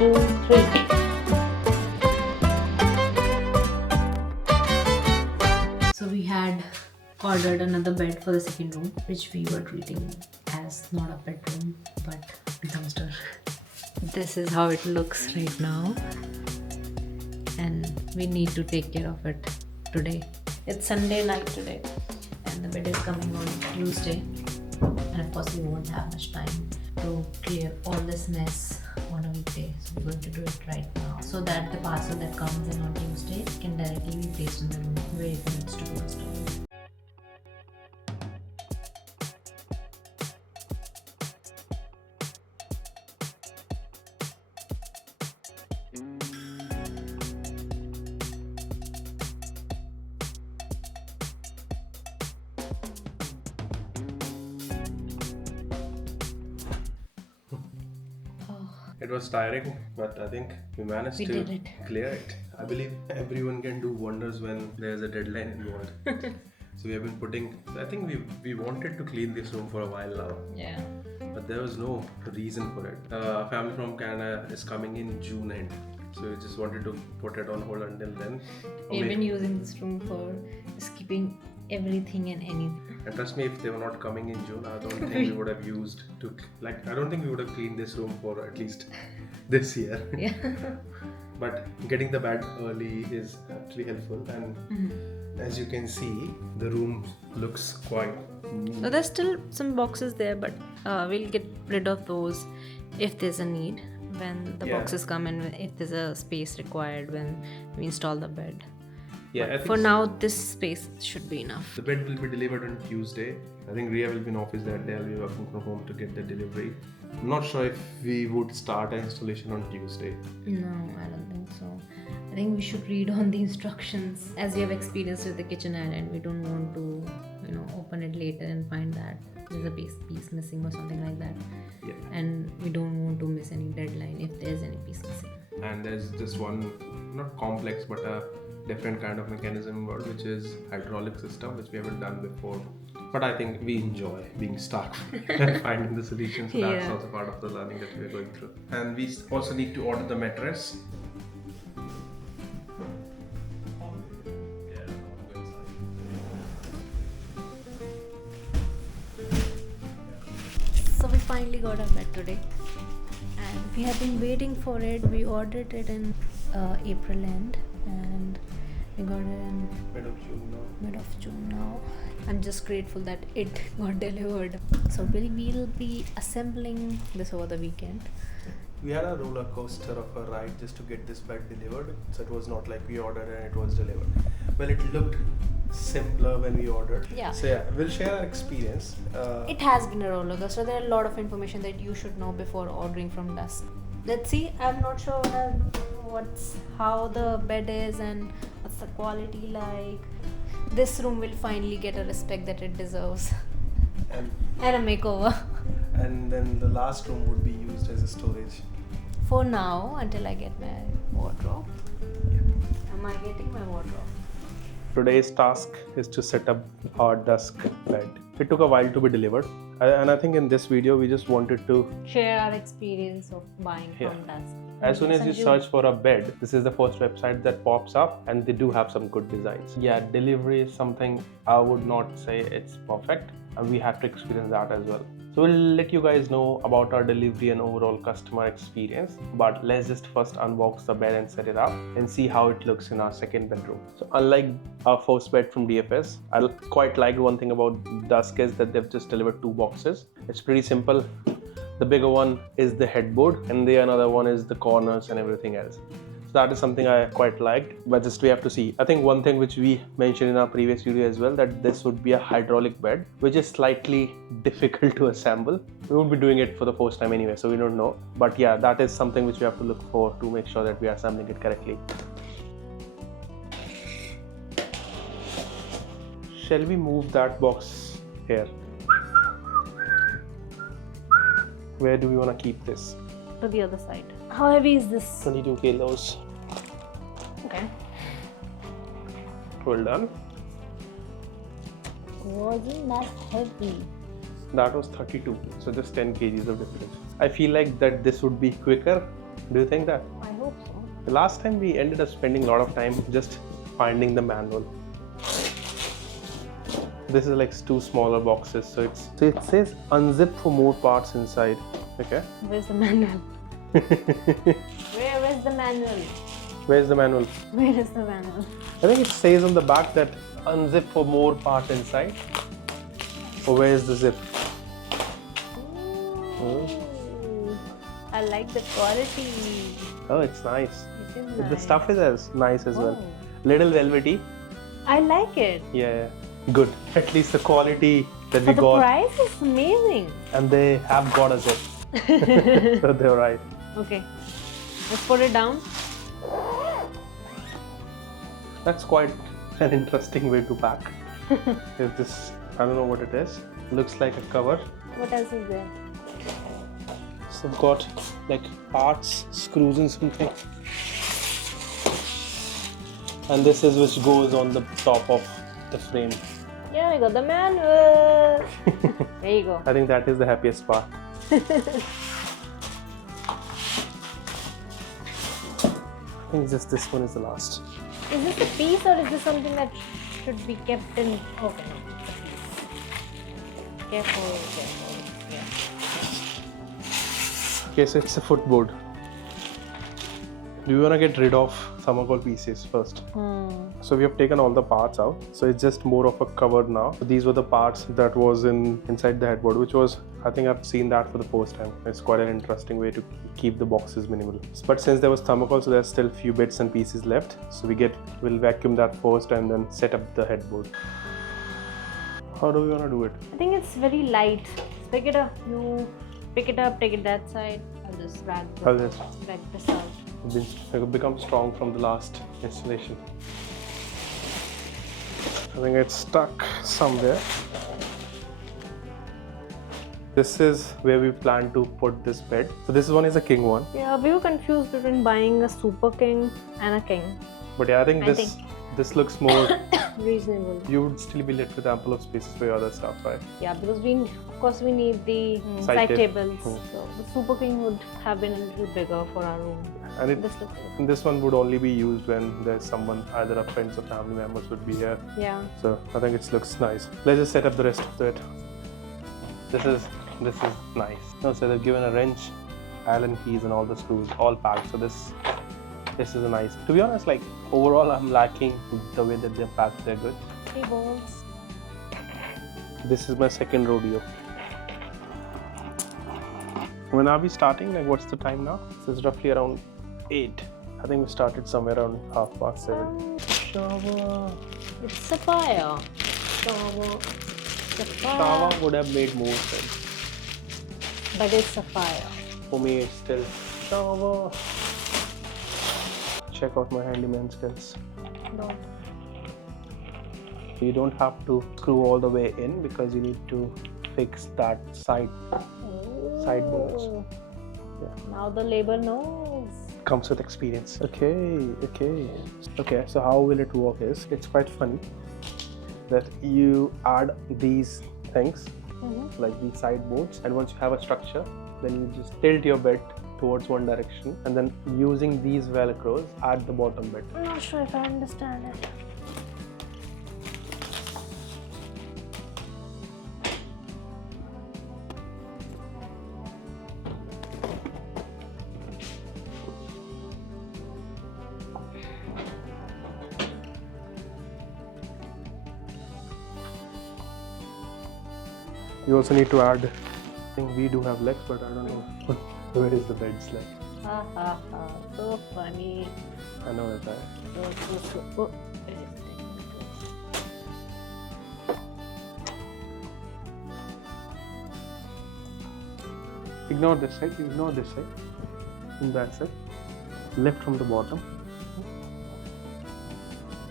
2, 3. So we had ordered another bed for the second room, which we were treating as not a bedroom but a dumpster. This is how it looks right now, and we need to take care of it today. It's Sunday night today, and the bed is coming on Tuesday, and of course we won't have much time to clear all this mess on a weekday, so we're going to do it right now so that the parcel that comes in on Tuesday can directly be placed in the room where it needs to go installed. It was tiring, but I think we managed to clear it. I believe everyone can do wonders when there's a deadline involved. So we have been putting, I think we wanted to clean this room for a while now. Yeah. But there was no reason for it. A family from Canada is coming in June end. So we just wanted to put it on hold until then. We've been using this room for just keeping everything and anything. And trust me, if they were not coming in June, I don't think we would have I don't think we would have cleaned this room for at least this year. Yeah. But getting the bed early is actually helpful, and as you can see, the room looks quite neat. So there's still some boxes there, but we'll get rid of those if there's a need when the boxes come in, if there's a space required when we install the bed. Yeah, I think for now, this space should be enough. The bed will be delivered on Tuesday. I think Ria will be in office that day. I'll be working from home to get the delivery. I'm not sure if we would start an installation on Tuesday. No, I don't think so. I think we should read on the instructions. As we have experienced with the kitchen island, we don't want to, open it later and find that there's a piece missing or something like that. Yeah. And we don't want to miss any deadline if there's any piece missing. And there's just one, not complex, but a different kind of mechanism involved, which is hydraulic system, which we haven't done before. But I think we enjoy being stuck and finding the solutions. So that's also part of the learning that we're going through. And we also need to order the mattress. So we finally got our bed today, and we have been waiting for it. We ordered it in April end, and we got it in mid of June now. I'm just grateful that it got delivered. So we'll be assembling this over the weekend. We had a roller coaster of a ride just to get this bed delivered. So it was not like we ordered and it was delivered. Well, it looked simpler when we ordered. Yeah. So yeah, we'll share our experience. It has been a roller coaster. There are a lot of information that you should know before ordering from DUSK. Let's see. I'm not sure how the bed is and what's the quality like. This room will finally get a respect that it deserves. And a makeover. And then the last room would be used as a storage. For now, until I get my wardrobe. Yeah. Am I getting my wardrobe? Today's task is to set up our DUSK bed. It took a while to be delivered. And I think in this video, we just wanted to share our experience of buying from DUSK. As soon as you search for a bed, this is the first website that pops up, and they do have some good designs. Yeah, delivery is something I would not say it's perfect, and we have to experience that as well. So we'll let you guys know about our delivery and overall customer experience, but let's just first unbox the bed and set it up and see how it looks in our second bedroom. So unlike our first bed from DFS, I quite liked one thing about DUSK is that they've just delivered 2 boxes. It's pretty simple. The bigger one is the headboard, and the another one is the corners and everything else. So that is something I quite liked, but just we have to see. I think one thing which we mentioned in our previous video as well, that this would be a hydraulic bed, which is slightly difficult to assemble. We won't be doing it for the first time anyway, so we don't know. But yeah, that is something which we have to look for to make sure that we are assembling it correctly. shall we move that box here? Where do we want to keep this? To the other side. How heavy is this? 22 kilos. Okay. Well done. Wasn't that heavy? That was 32, so just 10 kgs of difference. I feel like that this would be quicker. Do you think that? I hope so. The last time we ended up spending a lot of time just finding the manual. This is like two smaller boxes, so it says unzip for more parts inside. Okay. Where's the manual? Where's the manual? Where's the manual? Where is the manual? I think it says on the back that unzip for more parts inside. Or where's the zip? Ooh. I like the quality. Oh, it's nice. It is The nice. stuff is as nice as well. Oh. Little velvety. I like it. Yeah. Good. At least the quality that we But the got. price is amazing. And they have got a zip. So they're right. Okay. Let's put it down. That's quite an interesting way to pack. If this, I don't know what it is. Looks like a cover. What else is there? So I've got like parts, screws and something. And this is which goes on the top of the frame. Yeah, we got the manual. There you go. I think that is the happiest part. I think just this one is the last. Is this a piece or is this something that should be kept in? Okay, no. Careful, careful. Yeah. Okay, so it's a footboard. Do you want to get rid of thermocol pieces first? So we have taken all the parts out. So it's just more of a cover now. So these were the parts that was inside the headboard, which was, I think I've seen that for the first time. It's quite an interesting way to keep the boxes minimal. But since there was thermocol, so there's still a few bits and pieces left. So we'll vacuum that first and then set up the headboard. How do we want to do it? I think it's very light. Pick it up. You pick it up, take it that side. I'll just drag this out. It's become strong from the last installation. I think it's stuck somewhere. This is where we plan to put this bed. So this one is a king one. Yeah, we were confused between buying a super king and a king. But yeah, I think this looks more reasonable. You would still be lit with ample of spaces for your other stuff, right? Yeah, because of course we need the side tables. So the super king would have been a little bigger for our room. And This looks good. this one would only be used when there's someone, either our friends or family members would be here. Yeah. So I think it looks nice. Let's just set up the rest of it. This is nice. No, so they've given a wrench, Allen keys and all the screws all packed. So this is a nice. To be honest, like overall I'm lacking the way that they're packed their goods. 3 bolts. This is my second rodeo. When are we starting? Like what's the time now? So it's roughly around 8. I think we started somewhere around 7:30. Shower. It's sapphire. Shower. Sapphire. Shower would have made more sense. But it's sapphire. For me, it's still shower. Check out my handyman skills. No. You don't have to screw all the way in because you need to fix that side bolts. Yeah. Now the labor knows. Comes with experience. Okay. So how will it work is, it's quite funny that you add these things like these side bolts, and once you have a structure, then you just tilt your bed towards one direction, and then using these velcros at the bottom bit. I'm not sure if I understand it. You also need to add, I think we do have legs, but I don't know where is the bed's leg. Ha ha ha, so funny. I know that. Oh, where is it? Ignore this side, and that's it. Lift from the bottom.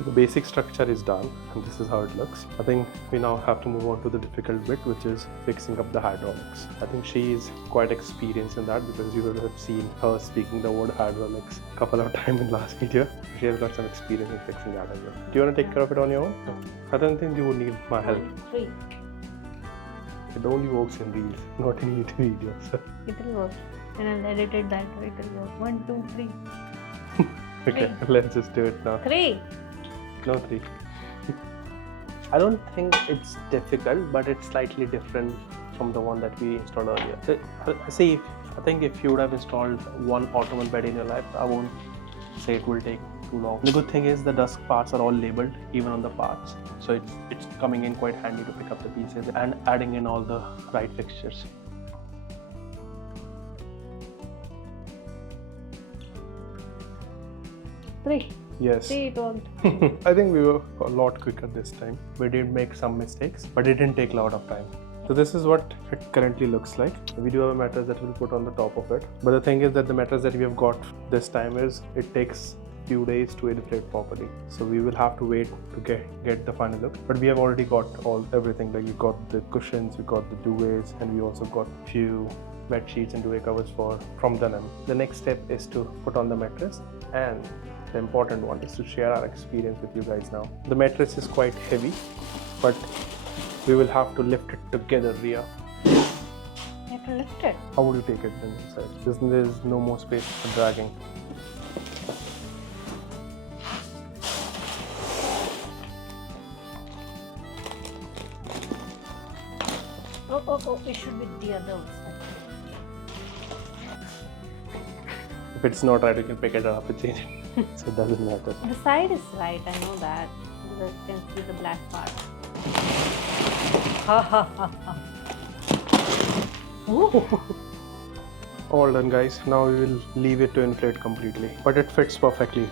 So the basic structure is done and this is how it looks. I think we now have to move on to the difficult bit, which is fixing up the hydraulics. I think she is quite experienced in that because you would have seen her speaking the word hydraulics a couple of times in last video. She has got some experience in fixing that as well. Do you want to take care of it on your own? No. I don't think you would need my help. 3. It only works in reels, not in YouTube videos. It will work. And I'll edit it that way. It will work. 1, 2, 3. Okay, let's just do it now. 3. No, 3. I don't think it's difficult, but it's slightly different from the one that we installed earlier. So, see, I think if you would have installed one Ottoman bed in your life, I won't say it will take too long. The good thing is the DUSK parts are all labeled, even on the parts. So it's coming in quite handy to pick up the pieces and adding in all the right fixtures. Three. Yes. See, it worked. I think we were a lot quicker this time. We did make some mistakes, but it didn't take a lot of time. So this is what it currently looks like. We do have a mattress that we'll put on the top of it. But the thing is that the mattress that we have got this time is, it takes few days to inflate properly. So we will have to wait to get the final look. But we have already got everything. Like we got the cushions, we got the duvets, and we also got few bed sheets and duvet covers from Denim. The next step is to put on the mattress, and the important one is to share our experience with you guys now. The mattress is quite heavy, but we will have to lift it together, Ria. You have to lift it. How would you take it then inside? There's no more space for dragging. Oh, it should be the other side. If it's not right, you can pick it up and change it. So it doesn't matter. The side is right, I know that. Because you can see the black part. Ha ha ha ha. All done, guys. Now we will leave it to inflate completely, but it fits perfectly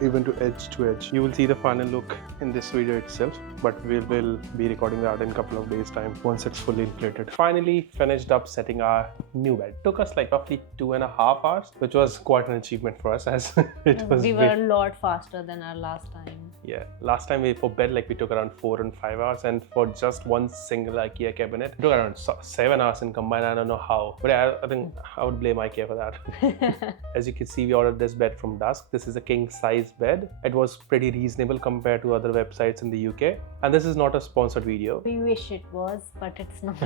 even to edge to edge. You will see the final look in this video itself, but we will be recording that in a couple of days time once it's fully inflated. Finally finished up setting our new bed. Took us like roughly 2.5 hours, which was quite an achievement for us, as we were a lot faster than our last time. Yeah, last time for bed we took around 4 and 5 hours, and for just one single IKEA cabinet it took around 7 hours in combined. I don't know how, but I think I would blame IKEA for that. As you can see, we ordered this bed from DUSK. This is a king size bed. It was pretty reasonable compared to other websites in the UK, and this is not a sponsored video. We wish it was, but it's not.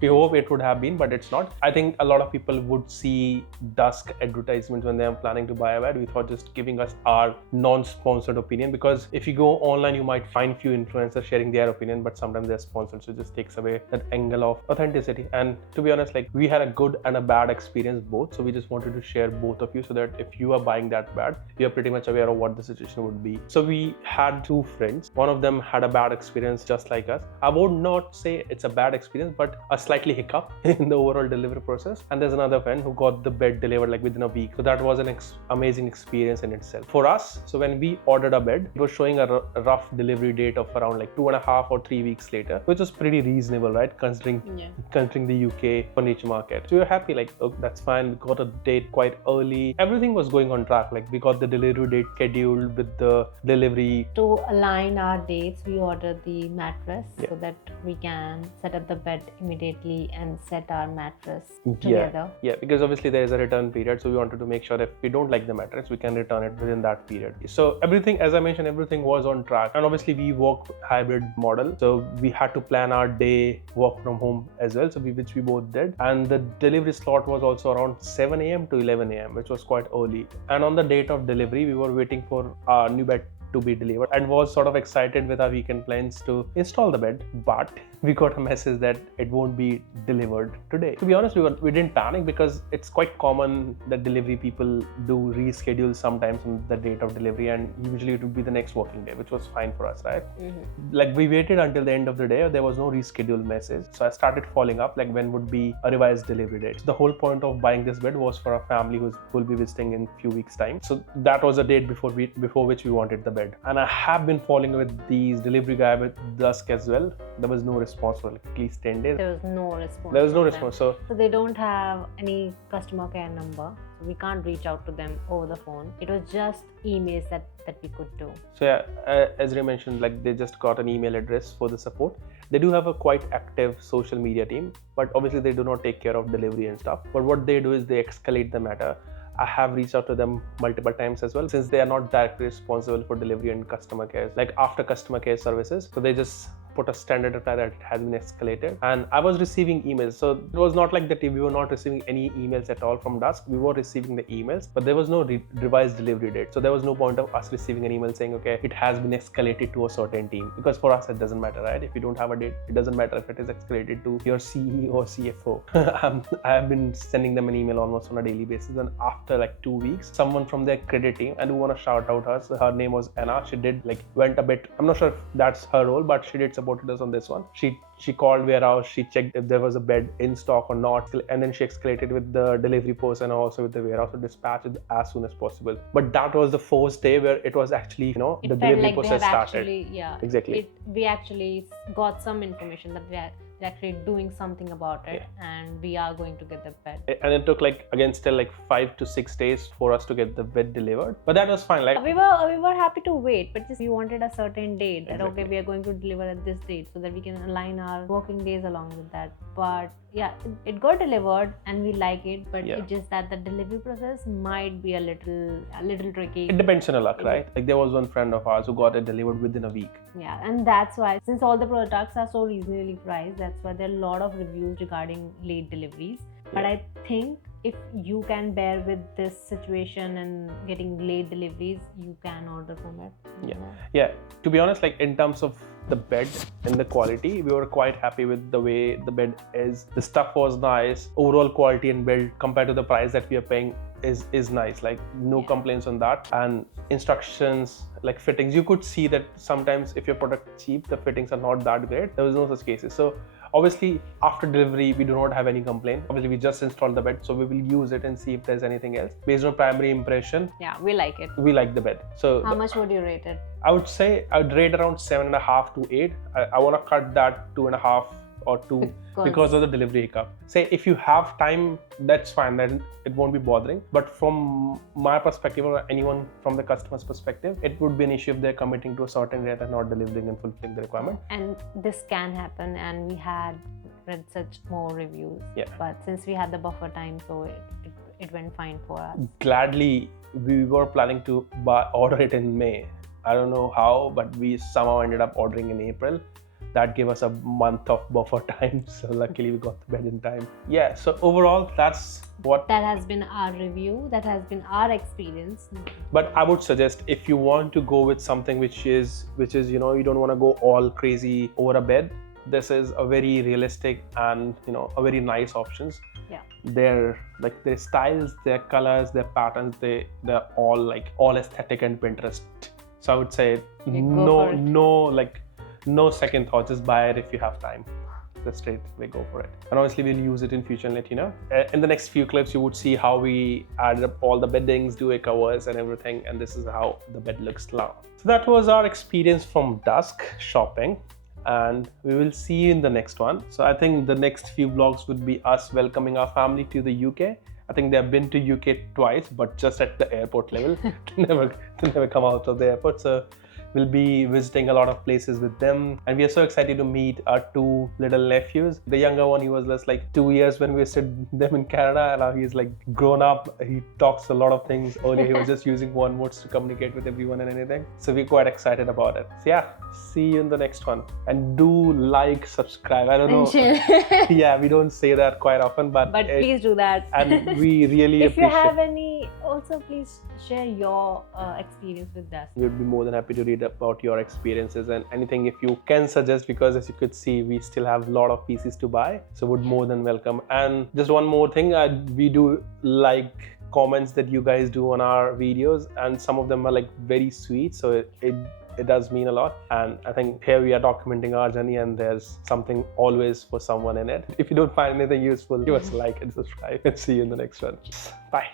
We hope it would have been, but it's not. I think a lot of people would see DUSK advertisements when they are planning to buy a bed. We thought just giving us our non-sponsored opinion, because if you go online you might find few influencers sharing their opinion, but sometimes they're sponsored, so it just takes away that angle of authenticity. And to be honest, we had a good and a bad experience both, so we just wanted to share both of you so that if you are buying that bed, you are pretty much aware of what the situation would be. So we had 2 friends. One of them had a bad experience just like us. I would not say it's a bad experience, but a slightly hiccup in the overall delivery process. And there's another friend who got the bed delivered within a week, so that was an amazing experience in itself for us. So when we ordered a bed, it was showing a rough delivery date of around 2.5 or 3 weeks later, which was pretty reasonable, right, considering the UK furniture market. So we were happy, oh, that's fine. We got a date quite early. Everything was going on track. We got the delivery date scheduled with the delivery. To align our dates, we ordered the mattress so that we can set up the bed immediately and set our mattress together. Yeah, because obviously there is a return period, so we wanted to make sure if we don't like the mattress, we can return it within that period. So everything, as I mentioned, everything was on track. And obviously we work hybrid model, so we had to plan our day work from home as well, so which we both did. And the delivery slot was also around 7 a.m. to 11 a.m., which was quite early. And on the date of delivery, we were waiting for our new bed to be delivered and was sort of excited with our weekend plans to install the bed, but we got a message that it won't be delivered today. To be honest, we didn't panic, because it's quite common that delivery people do reschedule sometimes on the date of delivery, and usually it would be the next working day, which was fine for us, right? We waited until the end of the day. There was no rescheduled message, so I started following up when would be a revised delivery date. So the whole point of buying this bed was for a family who will be visiting in a few weeks time, so that was the date before which we wanted the bed. And I have been following with these delivery guy with DUSK as well. There was no response for at least 10 days. There was no response. So they don't have any customer care number. We can't reach out to them over the phone. It was just emails that we could do. So yeah, as Ray mentioned, like they just got an email address for the support. They do have a quite active social media team, but obviously they do not take care of delivery and stuff. But what they do is they escalate the matter. I have reached out to them multiple times as well, since they are not directly responsible for delivery and customer care, like after customer care services. So they just put a standard reply that it has been escalated, and I was receiving emails. So it was not like that we were not receiving any emails at all from DUSK. We were receiving the emails, but there was no revised delivery date. So there was no point of us receiving an email saying, okay, it has been escalated to a certain team, because for us it doesn't matter, right? If you don't have a date, it doesn't matter if it is escalated to your CEO or CFO. I have been sending them an email almost on a daily basis, and after like 2 weeks, someone from their credit team, I do want to shout out her. So her name was Anna. She did went a bit, I'm not sure if that's her role, but she did supported us on this one. She called warehouse, she checked if there was a bed in stock or not, and then she escalated with the delivery person and also with the warehouse to dispatch it as soon as possible. But that was the first day where it was actually, the delivery process started. Exactly. We actually got some information that they're actually doing something about it, and we are going to get the bed. And it took again still 5 to 6 days for us to get the bed delivered, but that was fine. We were happy to wait, but we wanted a certain date that Exactly. okay, we are going to deliver at this date, so that we can align our working days along with that. But yeah, it got delivered and we like it, but it's just that the delivery process might be a little tricky. It depends on a luck, right? There was one friend of ours who got it delivered within a week. Yeah, and that's why, since all the products are so reasonably priced, that's why there are a lot of reviews regarding late deliveries. But I think if you can bear with this situation and getting late deliveries, you can order from it. Yeah. To be honest, in terms of the bed and the quality, we were quite happy with the way the bed is. The stuff was nice. Overall quality and build compared to the price that we are paying is nice. No complaints on that. And instructions, fittings, you could see that sometimes if your product is cheap, the fittings are not that great. There was no such cases. So obviously after delivery we do not have any complaint. Obviously we just installed the bed, so we will use it and see if there's anything else. Based on primary impression, we like it. We like the bed. So how much would you rate it? I would say I'd rate around 7.5 to 8. I want to cut that 2.5 or 2 because of the delivery hiccup. Say if you have time, that's fine, then it won't be bothering. But from my perspective, or anyone from the customer's perspective, it would be an issue if they're committing to a certain rate and not delivering and fulfilling the requirement. And this can happen, and we had read such more reviews. But since we had the buffer time, so it went fine for us. Gladly, we were planning to order it in May. I don't know how, but we somehow ended up ordering in April. That gave us a month of buffer time, so luckily we got the bed in time. So overall, that has been our review, that has been our experience. But I would suggest, if you want to go with something which is you don't want to go all crazy over a bed, this is a very realistic and a very nice options. Their styles, their colors, their patterns, they're all aesthetic and Pinterest. So I would say no second thought, just buy it if you have time. Just straight away go for it. And obviously we'll use it in future and let you know. In the next few clips you would see how we added up all the beddings, duvet covers and everything, and this is how the bed looks now. So that was our experience from DUSK shopping, and we will see you in the next one. So I think the next few vlogs would be us welcoming our family to the UK. I think they have been to UK twice, but just at the airport level. They never come out of the airport. So we'll be visiting a lot of places with them, and we are so excited to meet our 2 little nephews. The younger one, he was just 2 years when we visited them in Canada, and now he's grown up. He talks a lot of things. Earlier he was just using one words to communicate with everyone and anything. So we're quite excited about it. So see you in the next one, and do subscribe. I don't know. We don't say that quite often, but please do that. And we really if you have any, also please share your experience with us. We'd be more than happy to read about your experiences and anything if you can suggest, because as you could see, we still have a lot of pieces to buy, so would more than welcome. And just one more thing, we do comments that you guys do on our videos, and some of them are very sweet, so it does mean a lot. And I think here we are documenting our journey, and there's something always for someone in it. If you don't find anything useful, give us a like and subscribe, and see you in the next one. Bye.